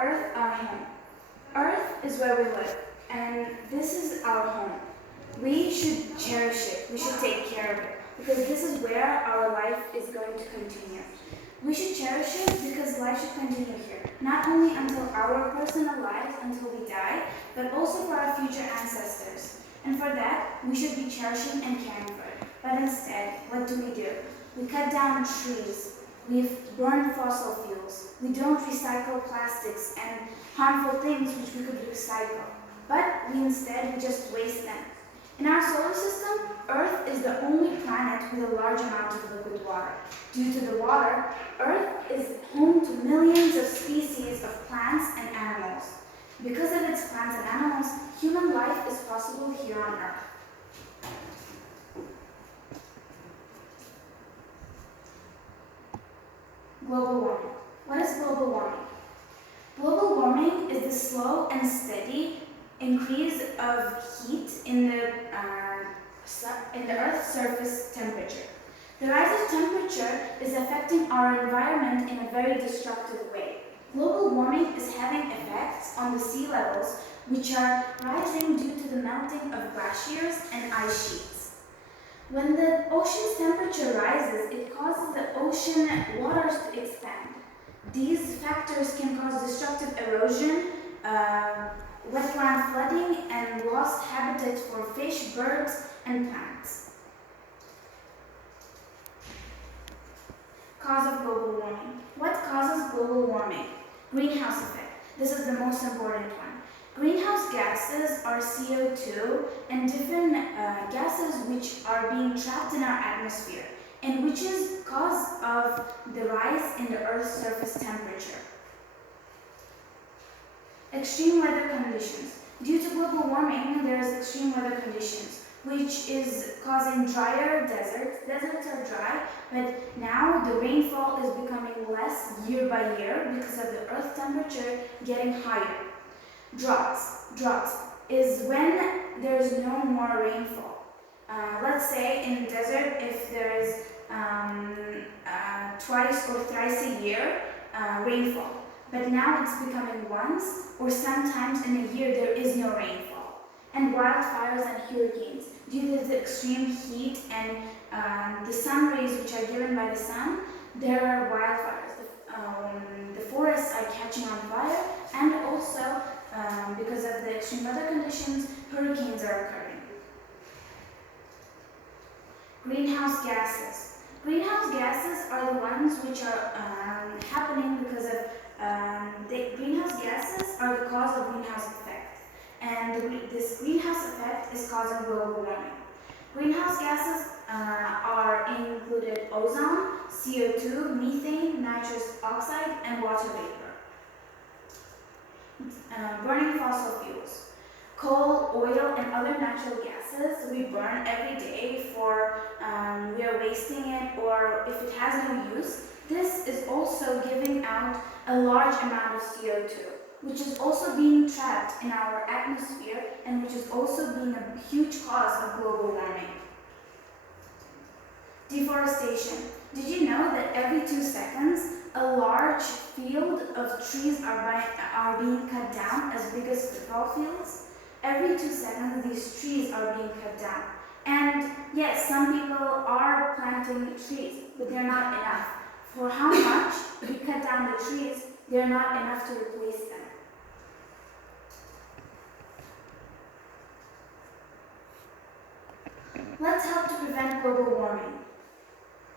Earth our home. Earth is where we live, and this is our home. We should cherish it. We should take care of it, because this is where our life is going to continue. We should cherish it because life should continue here, not only until our personal lives, until we die, but also for our future ancestors. And for that, we should be cherishing and caring for it. But instead, what do? We cut down trees. We've burned fossil fuels. We don't recycle plastics and harmful things which we could recycle. But we just waste them. In our solar system, Earth is the only planet with a large amount of liquid water. Due to the water, Earth is home to millions of species of plants and animals. Because of its plants and animals, human life is possible here on Earth. Global warming. What is global warming? Global warming is the slow and steady increase of heat in the Earth's surface temperature. The rise of temperature is affecting our environment in a very destructive way. Global warming is having effects on the sea levels, which are rising due to the melting of glaciers and ice sheets. When the ocean's temperature rises, it causes the ocean waters to expand. These factors can cause destructive erosion, wetland flooding, and lost habitat for fish, birds, and plants. Cause of global warming. What causes global warming? Greenhouse effect. This is the most important one. Greenhouse gases are CO2 and different gases which are being trapped in our atmosphere, and which is cause of the rise in the Earth's surface temperature. Extreme weather conditions. Due to global warming, there is extreme weather conditions, which is causing drier deserts. Deserts are dry, but now the rainfall is becoming less year by year because of the Earth's temperature getting higher. Droughts is when there is no more rainfall. Let's say in the desert, if there is twice or thrice a year rainfall, but now it's becoming once or sometimes in a year there is no rainfall. And wildfires and hurricanes. Due to the extreme heat and the sun rays which are given by the sun, there are wildfires. The forests are catching on fire, and also because of the extreme weather conditions, hurricanes are occurring. Greenhouse gases. Greenhouse gases are the ones which are happening because of the greenhouse gases are the cause of greenhouse effect, and this greenhouse effect is causing global warming. Greenhouse gases are included ozone, CO2, methane, nitrous oxide, and water vapor. Burning fossil fuels. Coal, oil, and other natural gases we burn every day for we are wasting it, or if it has no use. This is also giving out a large amount of CO2, which is also being trapped in our atmosphere and which is also being a huge cause of global warming. Deforestation. Did you know that every 2 seconds a large field of trees are being cut down, as big as football fields? Every 2 seconds these trees are being cut down. And yes, some people are planting trees, but they're not enough. For how much we cut down the trees, they're not enough to replace them. Let's help to prevent global warming.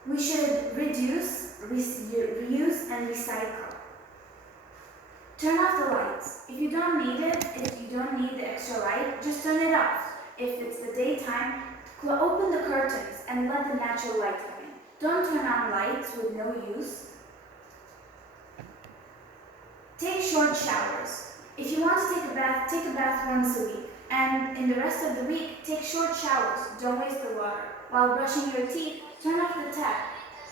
We should reduce, reuse, and recycle. Turn off the lights. If you don't need it, if you don't need the extra light, just turn it off. If it's the daytime, open the curtains and let the natural light come in. Don't turn on lights with no use. Take short showers. If you want to take a bath once a week. And in the rest of the week, take short showers. Don't waste the water. While brushing your teeth, turn off the tap.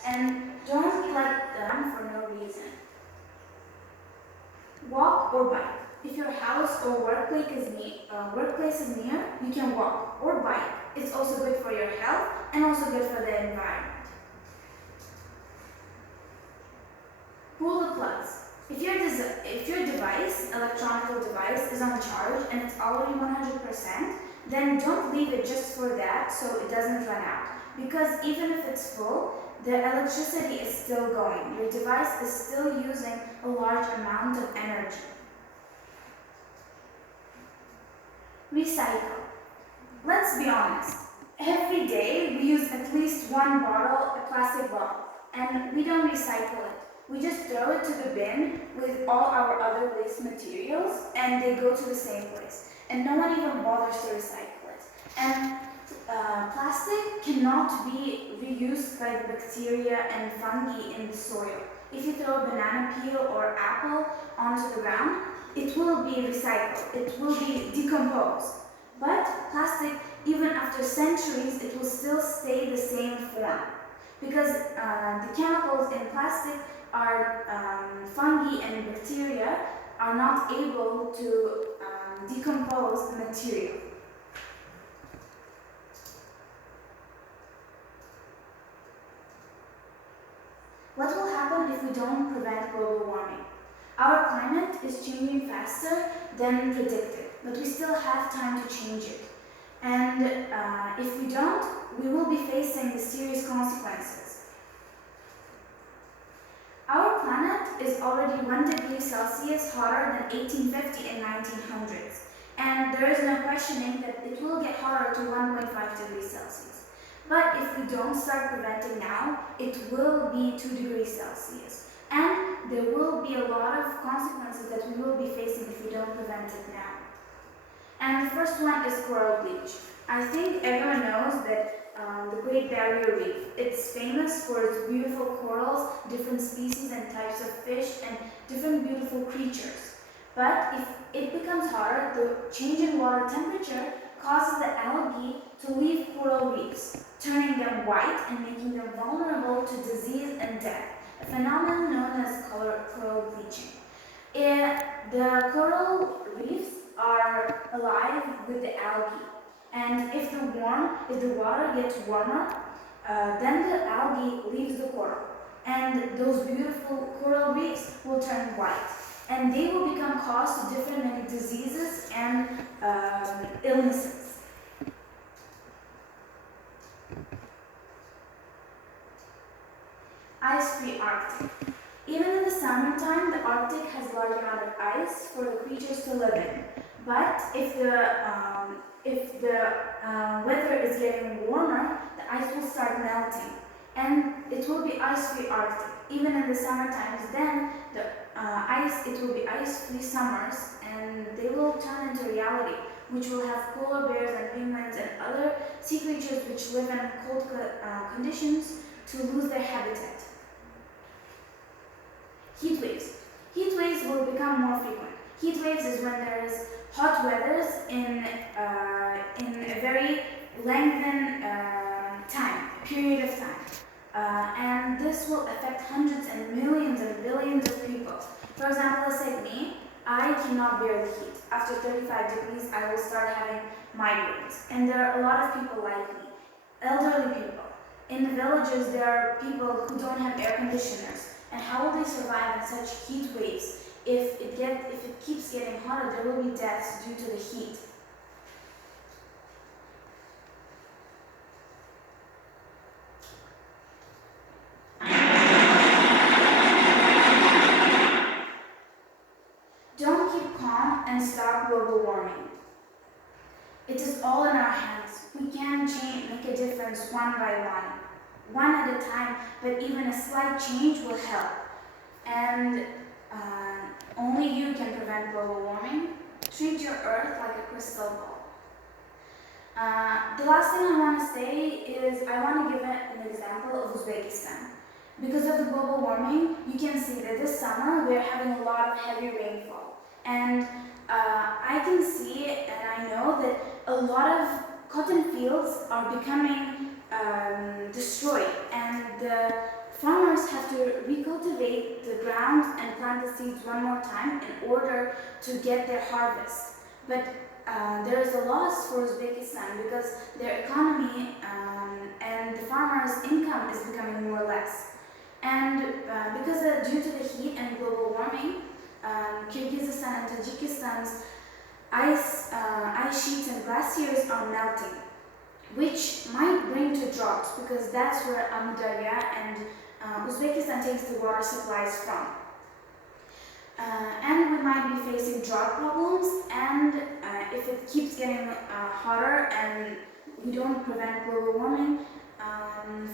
And don't let them for no reason. Walk or bike. If your house or workplace is near, you can walk or bike. It's also good for your health and also good for the environment. Pull the plugs. If your device, electronic device, is on charge and it's already 100%, then don't leave it just for that so it doesn't run out. Because even if it's full, the electricity is still going. Your device is still using a large amount of energy. Recycle. Let's be honest. Every day we use at least one bottle, a plastic bottle, and we don't recycle it. We just throw it to the bin with all our other waste materials and they go to the same place. And no one even bothers to recycle it. And plastic cannot be reused by the bacteria and fungi in the soil. If you throw a banana peel or apple onto the ground, it will be recycled, it will be decomposed. But plastic, even after centuries, it will still stay the same form. Because the chemicals in plastic are fungi and bacteria are not able to decompose the material. What will happen if we don't prevent global warming? Our climate is changing faster than predicted, but we still have time to change it. And if we don't, we will be facing the serious consequences. Our planet is already 1 degree Celsius hotter than 1850 and 1900s, and there is no questioning that it will get hotter to 1.5 degrees Celsius. But if we don't start preventing now, it will be 2 degrees Celsius. And there will be a lot of consequences that we will be facing if we don't prevent it now. And the first one is coral bleach. I think everyone knows that the Great Barrier Reef, it's famous for its beautiful corals, different species and types of fish, and different beautiful creatures. But if it becomes hotter, the change in water temperature causes the algae to leave coral reefs, turning them white and making them vulnerable to disease and death, a phenomenon known as coral bleaching. The coral reefs are alive with the algae, and if the water gets warmer, then the algae leaves the coral, and those beautiful coral reefs will turn white, and they will become cause to different many diseases and illnesses. Ice-free Arctic. Even in the summertime, the Arctic has a large amount of ice for the creatures to live in. But if the weather is getting warmer, the ice will start melting, and it will be ice-free Arctic. Even in the summer times, then it will be ice-free summers, and they will turn into reality, which will have polar bears and penguins and other sea creatures which live in cold conditions to lose their habitat. Heat waves. Heat waves will become more frequent. Heat waves is when there is hot weathers in a very lengthened period of time. And this will affect hundreds and millions and billions of people. For example, let's say me, I cannot bear the heat. After 35 degrees, I will start having migraines. And there are a lot of people like me, elderly people. In the villages, there are people who don't have air conditioners. And how will they survive in such heat waves? If it keeps getting hotter, there will be deaths due to the heat. Don't keep calm and stop global warming. It is all in our hands. We can make a difference one by one at a time, but even a slight change will help. And only you can prevent global warming. Treat your earth like a crystal ball. The last thing I want to say is I want to give an example of Uzbekistan. Because of the global warming, you can see that this summer we're having a lot of heavy rainfall. And I can see and I know that a lot of cotton fields are becoming destroyed, and the farmers have to recultivate the ground and plant the seeds one more time in order to get their harvest. But there is a loss for Uzbekistan because their economy and the farmers' income is becoming more or less. And because due to the heat and global warming, Kyrgyzstan and Tajikistan's ice sheets and glaciers are melting, which might bring to droughts because that's where Amudarya and Uzbekistan takes the water supplies from. And we might be facing drought problems, and if it keeps getting hotter and we don't prevent global warming,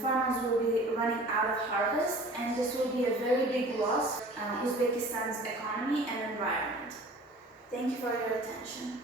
farmers will be running out of harvest, and this will be a very big loss Uzbekistan's economy and environment. Thank you for your attention.